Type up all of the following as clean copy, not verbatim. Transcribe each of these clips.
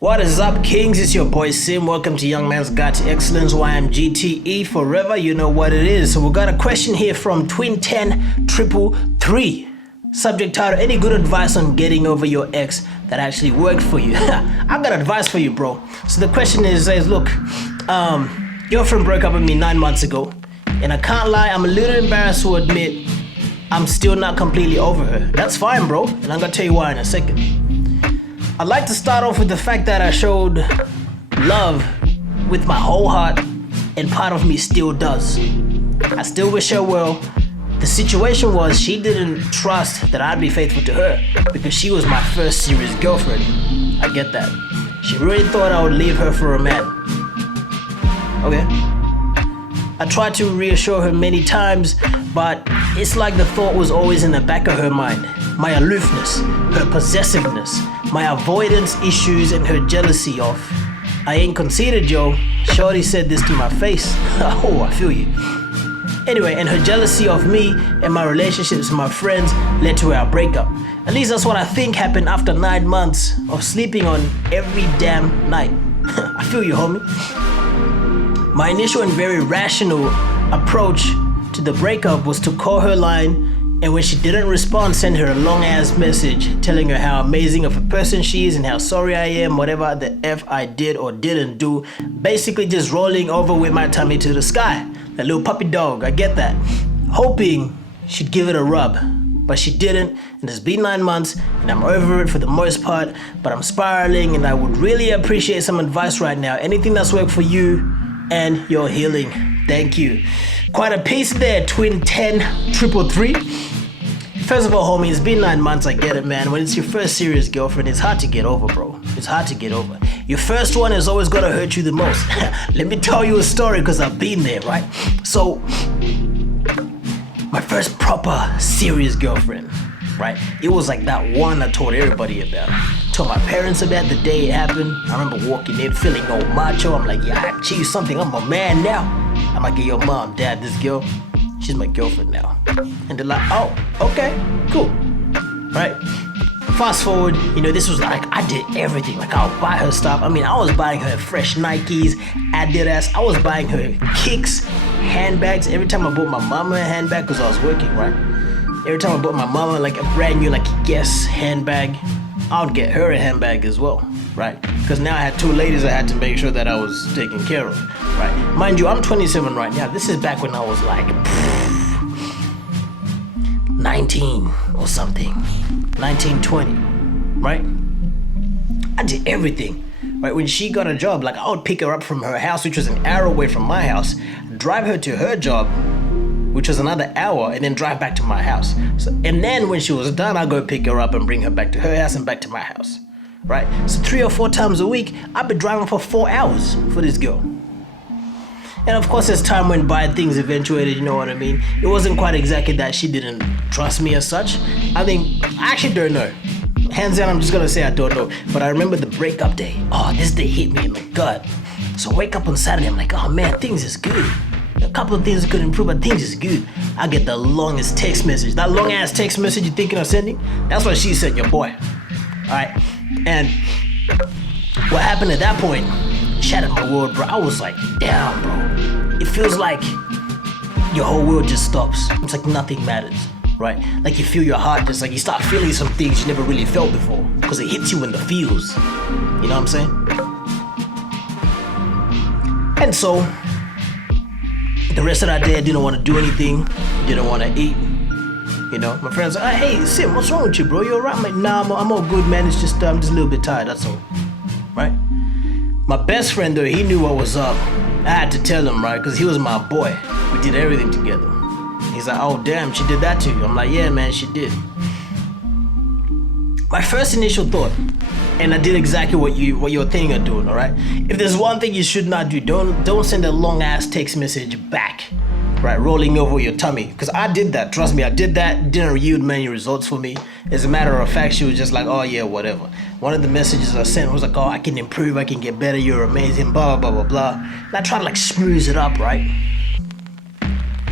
What is up, Kings? It's your boy Sim. Welcome to Young Man's Guide to Excellence, YMGTE forever. You know what it is. So we got a question here from Twin10333. Subject title: any good advice on getting over your ex that actually worked for you? I got advice for you, bro. So the question says, look, your friend broke up with me 9 months ago, and I can't lie, I'm a little embarrassed to admit I'm still not completely over her. That's fine, bro, and I'm gonna tell you why in a second. I'd like to start off with the fact that I showed love with my whole heart, and part of me still does. I still wish her well. The situation was she didn't trust that I'd be faithful to her because she was my first serious girlfriend. I get that. She really thought I would leave her for a man. Okay. I tried to reassure her many times, but it's like the thought was always in the back of her mind. My aloofness, her possessiveness, my avoidance issues, and her jealousy of, I ain't conceited, yo. Shorty said this to my face. Oh, I feel you. Anyway, and her jealousy of me and my relationships with my friends led to our breakup. At least that's what I think happened after 9 months of sleeping on every damn night. I feel you, homie. My initial and very rational approach to the breakup was to call her line, and when she didn't respond, send her a long ass message telling her how amazing of a person she is and how sorry I am, whatever the F I did or didn't do. Basically just rolling over with my tummy to the sky. That little puppy dog, I get that. Hoping she'd give it a rub, but she didn't, and it's been 9 months and I'm over it for the most part, but I'm spiraling and I would really appreciate some advice right now. Anything that's worked for you and your healing. Thank you. Quite a piece there, Twin10333. First of all, homie, it's been 9 months, I get it, man. When it's your first serious girlfriend, it's hard to get over, bro. It's hard to get over. Your first one is always gonna hurt you the most. Let me tell you a story, because I've been there, right? So, my first proper serious girlfriend, right? It was like that one I told everybody about. Told my parents about the day it happened. I remember walking in feeling all macho. I'm like, yeah, I achieved something. I'm a man now. I'm like, yo, mom, dad, this girl, she's my girlfriend now. And they're like, oh, okay, cool, right? Fast forward, this was like, I did everything. Like, I would buy her stuff. I mean, I was buying her fresh Nikes, Adidas. I was buying her kicks, handbags. Every time I bought my mama a handbag, because I was working, right? Every time I bought my mama like a brand new, like, Guess handbag, I would get her a handbag as well, right? Because now I had two ladies I had to make sure that I was taken care of, right? Mind you, I'm 27 right now. This is back when I was like 19 or something, 19, 20, right? I did everything, right? When she got a job, like, I would pick her up from her house, which was an hour away from my house, drive her to her job, which was another hour, and then drive back to my house. So, and then when she was done, I'd go pick her up and bring her back to her house and back to my house, right? So 3 or 4 times a week, I'd be driving for 4 hours for this girl. And of course, as time went by, things eventuated, you know what I mean? It wasn't quite exactly that she didn't trust me as such. I actually don't know. Hands down, I'm just gonna say I don't know. But I remember the breakup day. Oh, this day hit me in the gut. So I wake up on Saturday, I'm like, oh man, things is good. A couple of things could improve, but things is good. I get the longest text message. That long ass text message you're thinking of sending, that's what she sent your boy. Alright? And what happened at that point shattered my world, bro. I was like, damn, bro. It feels like your whole world just stops. It's like nothing matters, right? Like you feel your heart just like you start feeling some things you never really felt before because it hits you in the feels. You know what I'm saying? And so, the rest of that day, I didn't want to do anything, didn't want to eat. My friends are like, hey, Sim, what's wrong with you, bro? You alright? I'm like, nah, I'm all good, man. It's just, I'm just a little bit tired, that's all, right? My best friend, though, he knew what was up. I had to tell him, right? Because he was my boy. We did everything together. He's like, oh, damn, she did that to you. I'm like, yeah, man, she did. My first initial thought, and I did exactly what you're thinking of doing, all right? If there's one thing you should not do, don't send a long-ass text message back, right? Rolling over your tummy. Because I did that. Trust me, I did that. Didn't yield many results for me. As a matter of fact, she was just like, oh, yeah, whatever. One of the messages I sent was like, oh, I can improve, I can get better, you're amazing, blah, blah, blah, blah. And I tried to, like, smooth it up, right?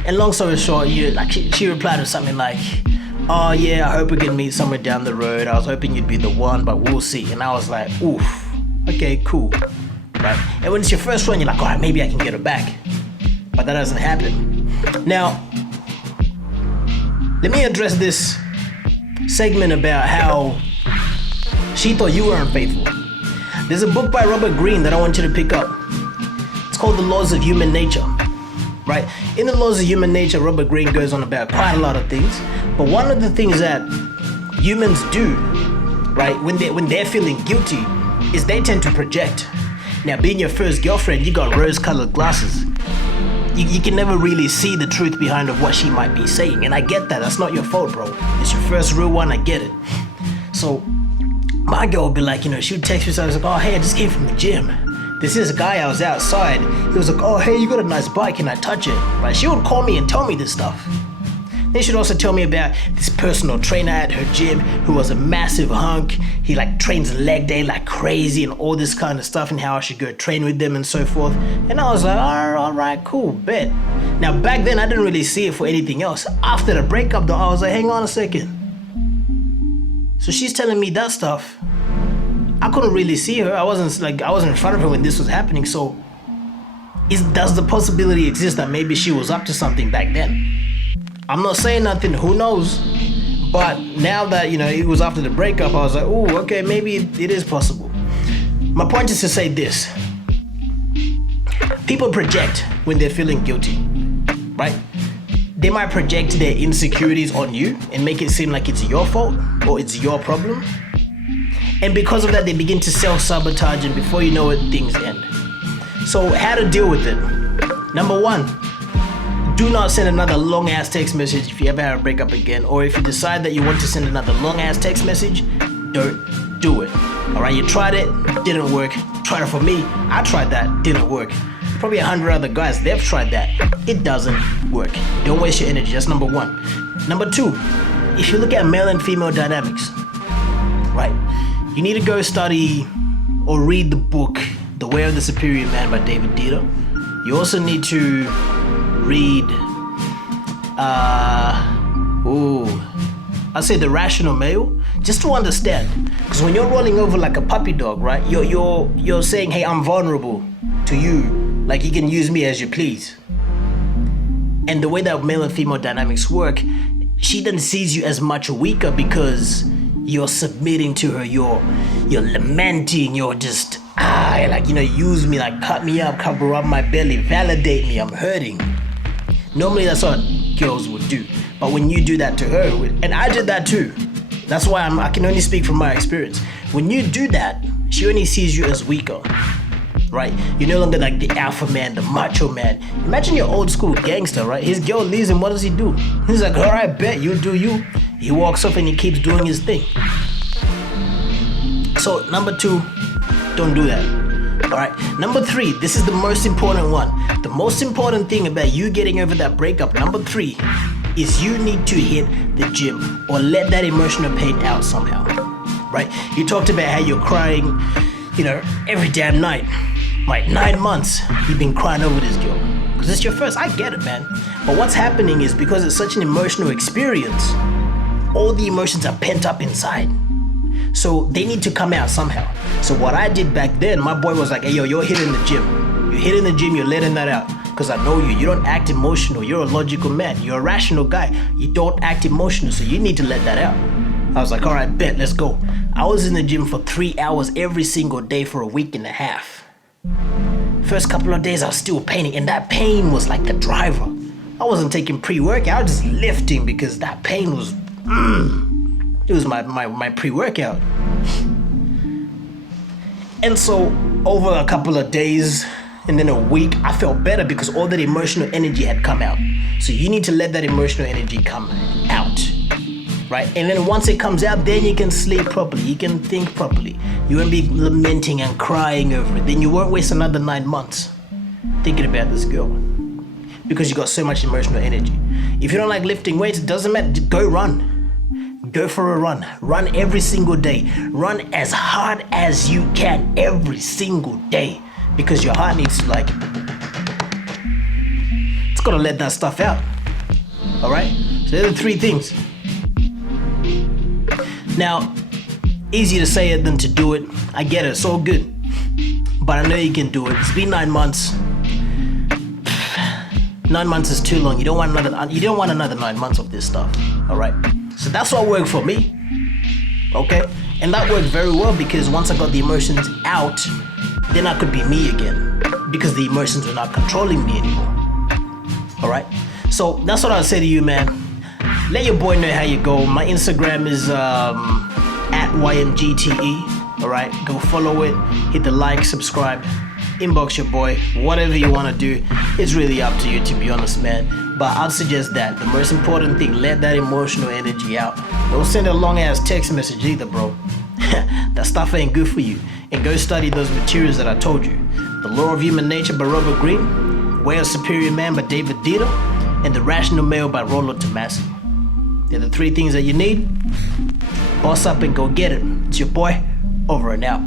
And long story short, she replied with something like, oh, yeah, I hope we can meet somewhere down the road. I was hoping you'd be the one, but we'll see. And I was like, oof. Okay, cool. Right? And when it's your first one, you're like, all right, maybe I can get her back. But that doesn't happen. Now, let me address this segment about how she thought you were unfaithful. There's a book by Robert Greene that I want you to pick up. It's called The Laws of Human Nature. Right? In The Laws of Human Nature, Robert Greene goes on about quite a lot of things. But one of the things that humans do, right, when they're feeling guilty, is they tend to project. Now, being your first girlfriend, you got rose-colored glasses. You can never really see the truth behind of what she might be saying. And I get that. That's not your fault, bro. It's your first real one. I get it. So my girl would be like, she would text me. So I was like, oh, hey, I just came from the gym. This is a guy, I was outside. He was like, oh, hey, you got a nice bike. Can I touch it? Right? She would call me and tell me this stuff. Then she'd also tell me about this personal trainer at her gym who was a massive hunk. He trains leg day like crazy and all this kind of stuff, and how I should go train with them and so forth. And I was like, all right, cool, bet. Now back then I didn't really see it for anything else. After the breakup though, I was like, hang on a second. So she's telling me that stuff. I couldn't really see her. I wasn't in front of her when this was happening. So does the possibility exist that maybe she was up to something back then? I'm not saying nothing, who knows? But now that, it was after the breakup, I was like, oh, okay, maybe it is possible. My point is to say this. People project when they're feeling guilty, right? They might project their insecurities on you and make it seem like it's your fault or it's your problem. And because of that, they begin to self-sabotage, and before you know it, things end. So how to deal with it? Number one, do not send another long-ass text message if you ever have a breakup again, or if you decide that you want to send another long-ass text message, don't do it. All right, you tried it, didn't work. Tried it for me, I tried that, didn't work. Probably 100 other guys, they've tried that. It doesn't work. Don't waste your energy, that's number one. Number two, if you look at male and female dynamics, right, you need to go study or read the book, The Way of the Superior Man by David Dieter. You also need to read, I'd say The Rational Male, just to understand. Because when you're rolling over like a puppy dog, right, you're saying, hey, I'm vulnerable to you, like you can use me as you please. And the way that male and female dynamics work, she then sees you as much weaker because you're submitting to her, you're lamenting, you're just, use me, like cut me up, cover up my belly, validate me, I'm hurting. Normally that's what girls would do. But when you do that to her, and I did that too, that's why I can only speak from my experience. When you do that, she only sees you as weaker, right? You're no longer like the alpha man, the macho man. Imagine your old school gangster, right? His girl leaves him, what does he do? He's like, all right, bet, you do you. He walks off and he keeps doing his thing. So number two, don't do that. All right, number three, this is the most important one. The most important thing about you getting over that breakup, number three, is you need to hit the gym or let that emotional pain out somehow, right? You talked about how you're crying, every damn night. Like 9 months, you've been crying over this girl. Because it's your first, I get it, man. But what's happening is because it's such an emotional experience, all the emotions are pent up inside. So they need to come out somehow. So what I did back then, my boy was like, hey, yo, you're hitting the gym. You're hitting the gym, you're letting that out. Because I know you. You don't act emotional. You're a logical man. You're a rational guy. You don't act emotional, so you need to let that out. I was like, all right, bet, let's go. I was in the gym for 3 hours every single day for a week and a half. First couple of days, I was still paining, and that pain was like the driver. I wasn't taking pre-workout, I was just lifting because that pain was, it was my pre-workout. And so over a couple of days and then a week, I felt better because all that emotional energy had come out. So you need to let that emotional energy come out, right? And then once it comes out, then you can sleep properly, you can think properly. You won't be lamenting and crying over it. Then you won't waste another 9 months thinking about this girl because you got so much emotional energy. If you don't like lifting weights, it doesn't matter, go run. Go for a run. Run every single day. Run as hard as you can every single day because your heart needs to it's gotta let that stuff out. All right? So they're the 3 things. Now, easier to say it than to do it. I get it, it's all good. but I know you can do it. It's been 9 months. 9 months is too long. You don't want another 9 months of this stuff. All right. So that's what worked for me. Okay. And that worked very well because once I got the emotions out, then I could be me again because the emotions were not controlling me anymore. All right. So that's what I'll say to you, man. Let your boy know how you go. My Instagram is at YMGTE. All right. Go follow it. Hit the like, subscribe, inbox your boy. Whatever you want to do, it's really up to you, to be honest, man. But I'd suggest that the most important thing, let that emotional energy out. Don't send a long ass text message either, bro. That stuff ain't good for you. And go study those materials that I told you. The Law of Human Nature by Robert Greene, Way of Superior Man by David Dieter, and The Rational Male by Rollo Tomassi. They're the 3 things that you need. Boss up and go get it. It's your boy, over and out.